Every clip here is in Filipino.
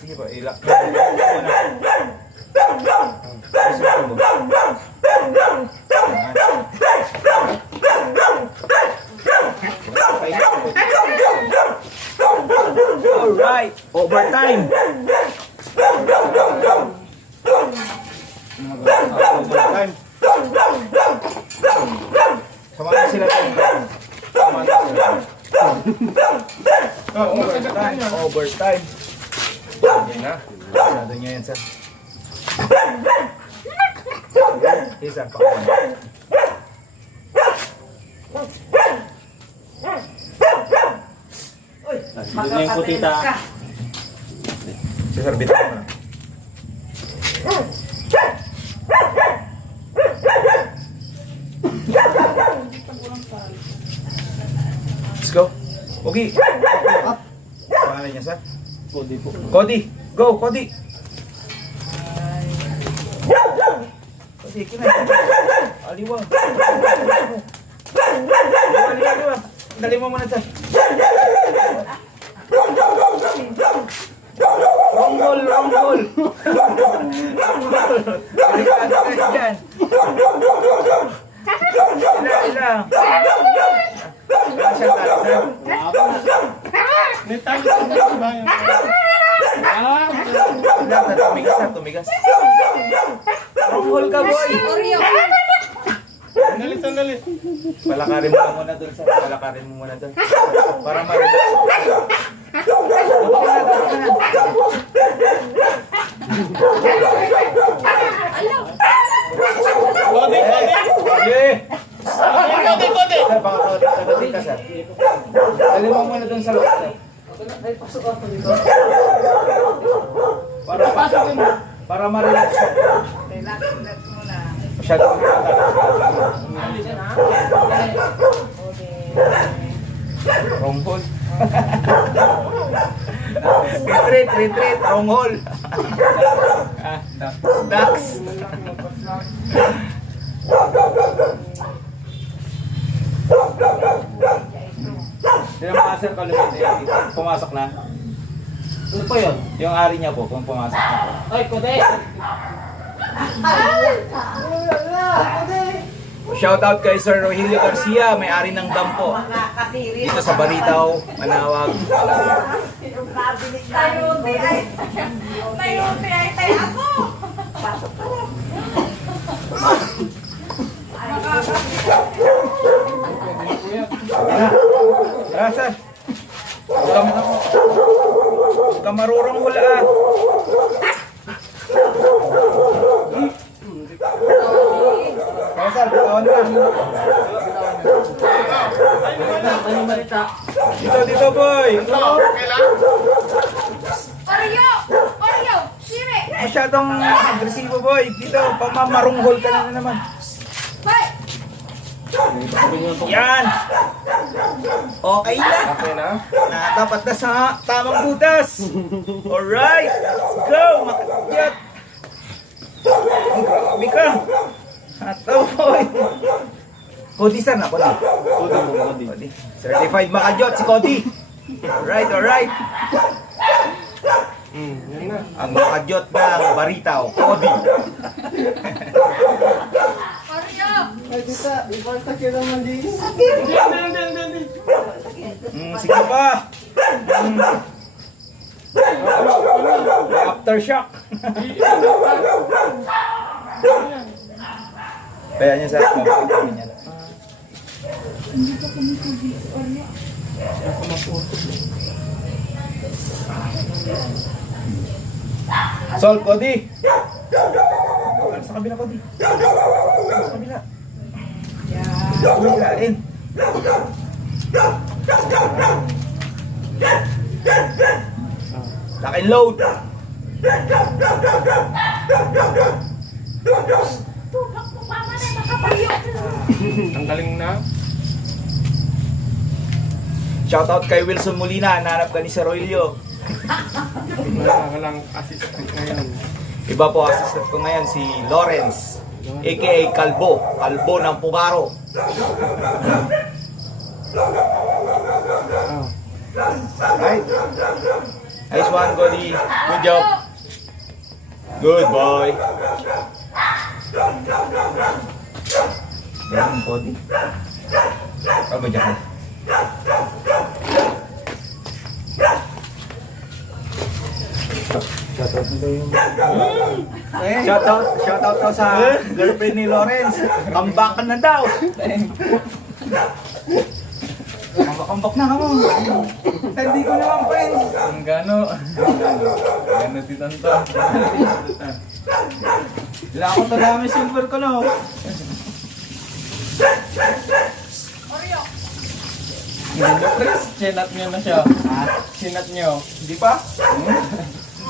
Sige po, ilak. Alright, overtime. Overtime. Samahan sila tayo. Samahan sila. Overtime. Yan na. Masyado niya yan, sir. Isa pa. Ganyan yung putita. Si sir, bitaw mo na. Let's go. Okay. Pangalan niya, sir? Cody po. Cody. Go, Cody. Cody, kinain. Aliwa. Aliwa. Dali mo muna, sir. Ronggol, ronggol. Yan. Ilang. Tumigas na, tumigas. Ronggol ka, boy. Sandali. Palakarin mo muna doon, sir. Palakarin mo muna doon. Para ma-relax. Cody! Cody! Sir, baka kagating ka, sir. Dali mo muna doon sa loob, sir. Para ma-relax, sir. Relax muna. Masyadong ronghol. Retreat, ronghol. Dax. Sino mga sir kalupit pumasok na? Ano po yun? Yung ari niya po, kung pumasok na po. Ay, Cody! Shout out kay Sir Rogelio Garcia, may-ari ng dampo. Dito sa Baritaw, Manawag. Tayuti ay tayaso. Tara, sir. Huwag ka marurong hula, ah. Kaya, sir, bitawan na. Ano malita? Dito, boy. Oreo! Sire! Masyadong agresibo, boy. Dito, pamamarunghol ka na naman. Hoy! Yan. Okay na. Okay na? Dapat na sa tamang butas. Alright, let's go. Makakyat. Grabe ka. Ito, boy. Cody, sir na, Cody. Cody. Certified makadyot si Cody. Alright. Yan na. Ang makadyot ng Baritaw, Cody. Oreo! Ay, tita, ibalta ka naman din. Sige pa. Aftershock. Kaya niya sa akin. Sol, Cody. Sa kabila, Cody. Sa kabila. Kabilain. Lock and load. Ang galing na. Shoutout kay Wilson Molina, nanap ka ni Sir Rogelio. Walang assistant ngayon. Iba po assistant ko ngayon, si Lawrence. aka Kalbo. Kalbo ng Pugaro. Right. Nice one, Cody. Good job. Good boy. Yan, Cody. Ano dyan? Shoutout daw sa girlfriend ni Lawrence. Comeback ka na daw. Comeback na kamo. Hindi ko naman friend. Ang gano. Gano titanto. Wala ko to dami silver ko no. Oreo. Hindi Chris, chinat nyo na siya. Chinat nyo. Hindi pa?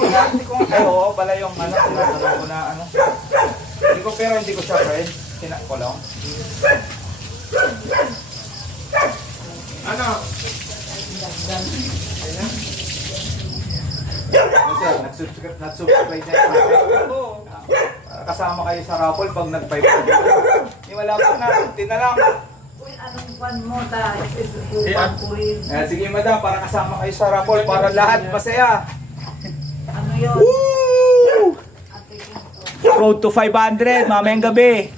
Hindi ko. Ay, oo pala yung ano. Alam ko na ano. Hindi ko pero hindi ko siya friend. Sinak ko lang. Ano? Nag-subscribe na sa akin. Oo. Kasama kayo sa raffle pag nag-5. Di wala pa na. Tinalang. Uy, anong pan mo ta? Yeah. Sige madam, para kasama kayo sa raffle. Para lahat masaya. Ano yun? Woo! Ate ko. Road to 500, mamayang gabi.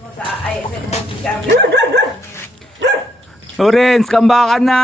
Mo sa ISM mo si Kami. Lawrence, kambakan na.